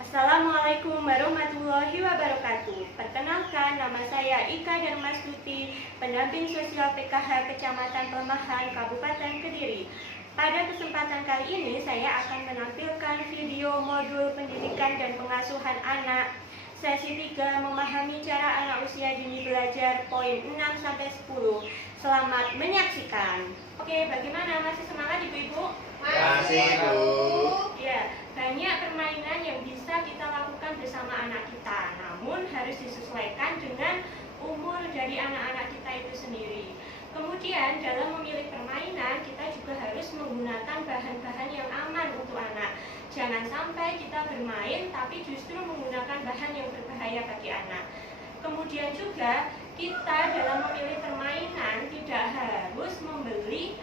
Assalamualaikum warahmatullahi wabarakatuh. Perkenalkan, nama saya Ika Darmastuti, pendamping sosial PKH Kecamatan Pelemahan, Kabupaten Kediri. Pada kesempatan kali ini, saya akan menampilkan video modul pendidikan dan pengasuhan anak sesi 3, memahami cara anak usia dini belajar, poin 6-10. Selamat menyaksikan. Oke, bagaimana? Masih semangat Ibu-Ibu? Masih, Bu. Ya, banyak permainan yang bisa kita lakukan bersama anak kita, namun harus disesuaikan dengan umur dari anak-anak kita itu sendiri. Kemudian dalam memilih permainan, kita juga harus menggunakan bahan-bahan yang aman untuk anak. Jangan sampai kita bermain tapi justru menggunakan bahan yang berbahaya bagi anak. Kemudian juga kita dalam memilih permainan tidak harus membeli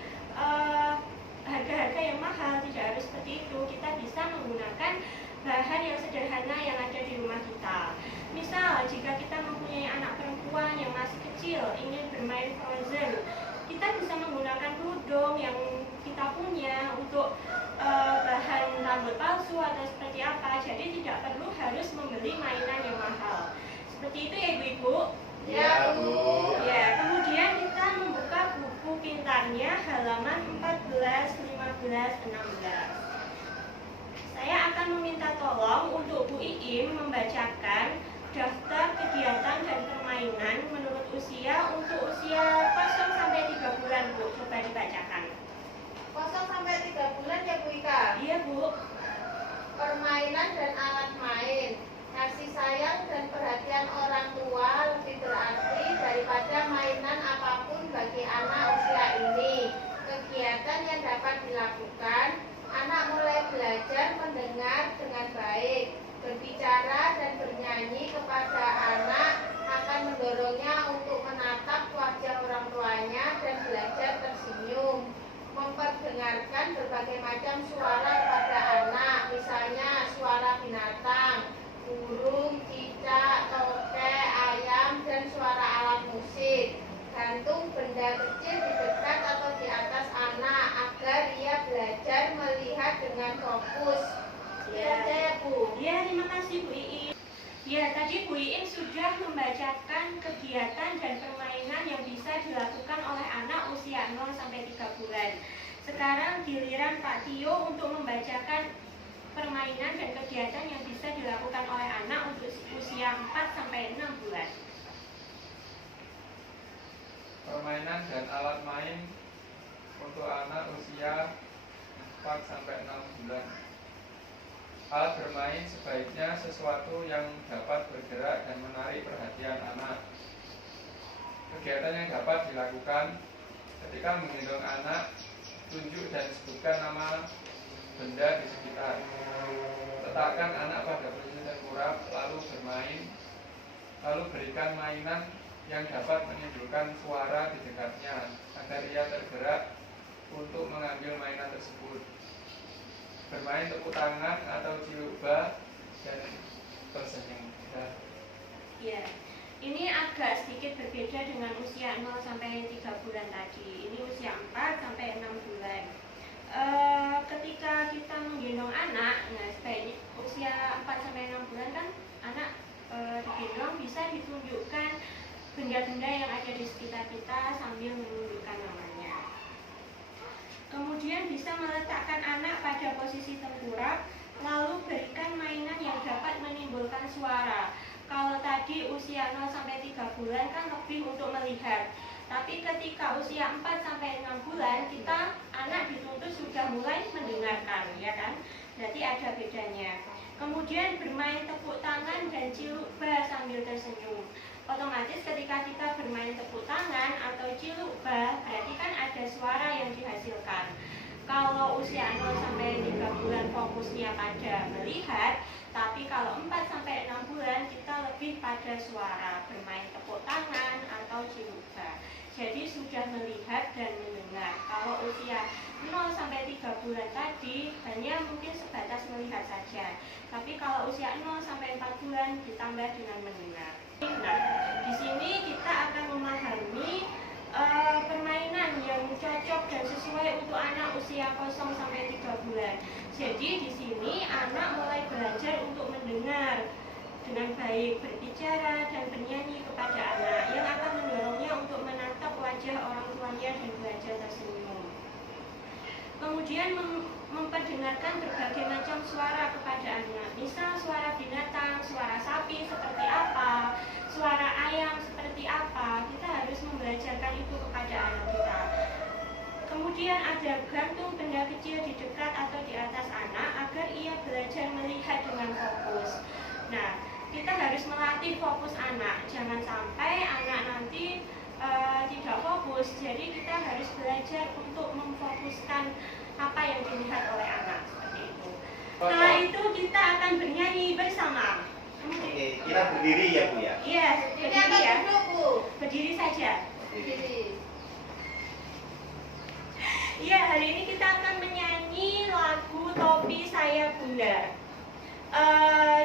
harga-harga yang mahal, tidak harus seperti itu. Kita bisa menggunakan bahan yang sederhana yang ada di rumah kita. Misal, jika kita mempunyai anak perempuan yang masih kecil, ingin bermain Frozen, kita bisa menggunakan tudung yang kita punya untuk bahan rambut palsu atau seperti apa. Jadi tidak perlu harus membeli mainan yang mahal. Seperti itu ya Ibu-Ibu? Ya, Bu. Ya, kemudian kita membuka buku pintarnya halaman 14, 15, 16. Saya akan meminta tolong untuk Bu Iim membacakan daftar kegiatan dan permainan menurut usia untuk usia 0-3 bulan, Bu. Coba dibacakan. 0-3 bulan ya Bu Ika? Iya, Bu. Permainan dan alat main. Kasih sayang dan perhatian orang tua lebih berarti daripada mainan apapun bagi anak usia ini. Kegiatan yang dapat dilakukan, anak mulai belajar mendengar dengan baik. Berbicara dan bernyanyi kepada anak akan mendorongnya untuk menatap wajah orang tuanya dan belajar tersenyum. Memperdengarkan berbagai macam suara kepada anak, misalnya suara binatang, burung, cicak, tokek, ayam, dan suara alat musik. Gantung benda kecil di dekat atau di atas anak agar ia belajar melihat dengan fokus. Ya, Bu. Ya, terima kasih Bu Iim. Ya, tadi Bu Iim sudah membacakan kegiatan dan permainan yang bisa dilakukan oleh anak usia 0-3 bulan. Sekarang giliran Pak Tio untuk membacakan permainan dan kegiatan yang bisa dilakukan oleh anak untuk usia 4-6 bulan. Permainan dan alat main untuk anak usia 4-6 bulan. Alat bermain sebaiknya sesuatu yang dapat bergerak dan menarik perhatian anak. Kegiatan yang dapat dilakukan ketika menggendong anak, tunjuk dan sebutkan nama benda di sekitar. Letakkan anak pada posisi tengkurap, lalu bermain, lalu berikan mainan yang dapat menimbulkan suara di dekatnya agar ia tergerak untuk mengambil mainan tersebut. Bermain tepuk tangan atau cium bah dan tersenyum. Ya, ini agak sedikit berbeda dengan usia 0-3 bulan tadi. Ini usia 4-6 bulan. Ketika kita menggendong anak, nah sebaiknya usia 4-6 bulan kan anak digendong bisa ditunjukkan benda-benda yang ada di sekitar kita sambil menunjukkan namanya. Kemudian bisa meletakkan anak pada posisi tengkurap, lalu berikan mainan yang dapat menimbulkan suara. Kalau tadi usia 0-3 bulan kan lebih untuk melihat. Tapi ketika usia 4-6 bulan, kita anak dituntut sudah mulai mendengarkan, ya kan? Berarti ada bedanya. Kemudian bermain tepuk tangan dan ciluk bah sambil tersenyum. Otomatis ketika kita bermain tepuk tangan atau ciluk bah, berarti kan ada suara yang dihasilkan. Kalau usia 0-3 bulan fokusnya pada melihat, tapi kalau 4-6 bulan kita lebih pada suara, bermain tepuk tangan atau ciluk bah. Jadi sudah melihat dan mendengar. Kalau usia 0-3 bulan tadi hanya mungkin sebatas melihat saja. Tapi kalau usia 0-4 bulan ditambah dengan mendengar. Nah, di sini kita akan memahami permainan yang cocok dan sesuai untuk anak usia 0-3 bulan. Jadi di sini anak mulai belajar untuk mendengar dengan baik, berbicara dan bernyanyi kepada anak yang akan mendorongnya untuk menatap wajah orang tuanya dan belajar tersenyum. Kemudian memperdengarkan berbagai macam suara kepada anak, misal suara binatang, suara sapi seperti apa, suara ayam seperti apa. Kita harus membelajarkan itu kepada anak kita. Kemudian ada gantung benda kecil di dekat atau di atas anak agar ia belajar melihat dengan fokus. Nah, kita harus melatih fokus anak, jangan sampai anak nanti tidak fokus. Jadi kita harus belajar untuk memfokuskan apa yang dilihat oleh anak, seperti itu. Setelah itu kita akan bernyanyi bersama. Oke, kita berdiri ya Bu ya? Iya, Ini berdiri akan ya. duduk, Bu. Berdiri saja. Berdiri. Iya, hari ini kita akan menyanyi lagu Topi Saya Bundar.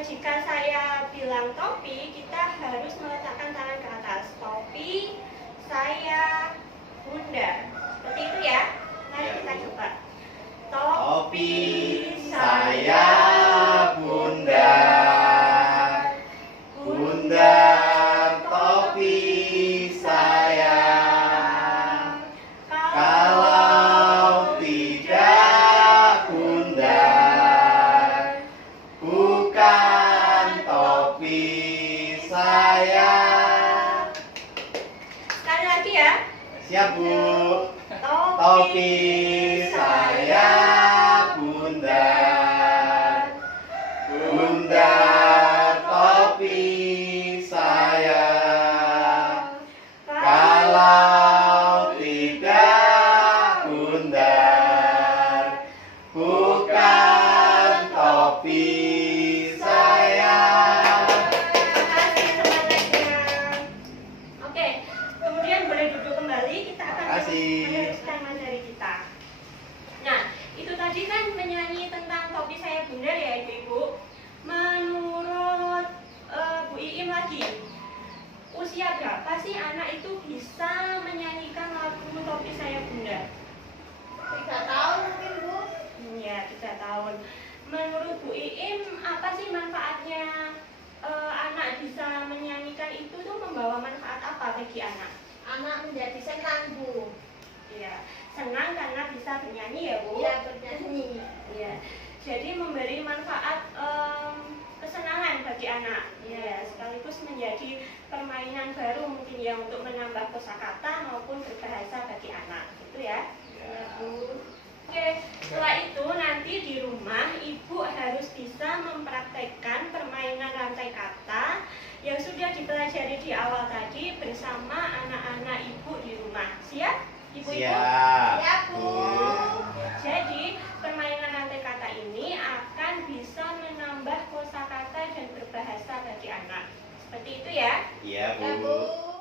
Jika saya bilang topi, kita harus meletakkan tangan ke atas. Topi saya bundar. Seperti itu ya. Mari kita coba. Topi saya bundar, bundar topi saya. Kalau tidak bundar, bukan topi saya. Sekali lagi ya. Siap Bu. Topi saya bundar, bundar topi saya. Kalau tidak bundar, bukan topi saya. Terima kasih semangatnya. Oke, kemudian boleh duduk kembali. Kita akan Terima kasih. meneruskan materi kita. Nah, itu tadi kan menyanyi tentang topi saya bundar ya Ibu-Ibu. Menurut Bu Iim lagi, usia berapa sih anak itu bisa menyanyikan lagu Topi Saya Bundar? 3 tahun mungkin, Bu. Ya, 3 tahun. Menurut Bu Iim, apa sih manfaatnya anak bisa menyanyikan itu tuh membawa manfaat apa bagi anak? Anak menjadi senang, Bu. Iya, senang karena bisa bernyanyi ya Bu? Iya, bernyanyi. Iya. Jadi memberi manfaat kesenangan bagi anak. Ya, sekaligus menjadi permainan baru mungkin ya untuk menambah kosakata maupun berbahasa bagi anak. Gitu ya. Iya, Bu. Oke, setelah itu nanti di rumah Ibu harus bisa mempraktekkan permainan rantai kata yang sudah dipelajari di awal tadi bersama anak-anak Ibu di rumah. Siap? Ibu-ibu? Siap, Siap, Bu. Jadi, permainan rantai kata ini akan bisa menambah kosakata dan berbahasa bagi anak. Seperti itu ya. Iya Ya, Bu. Bu.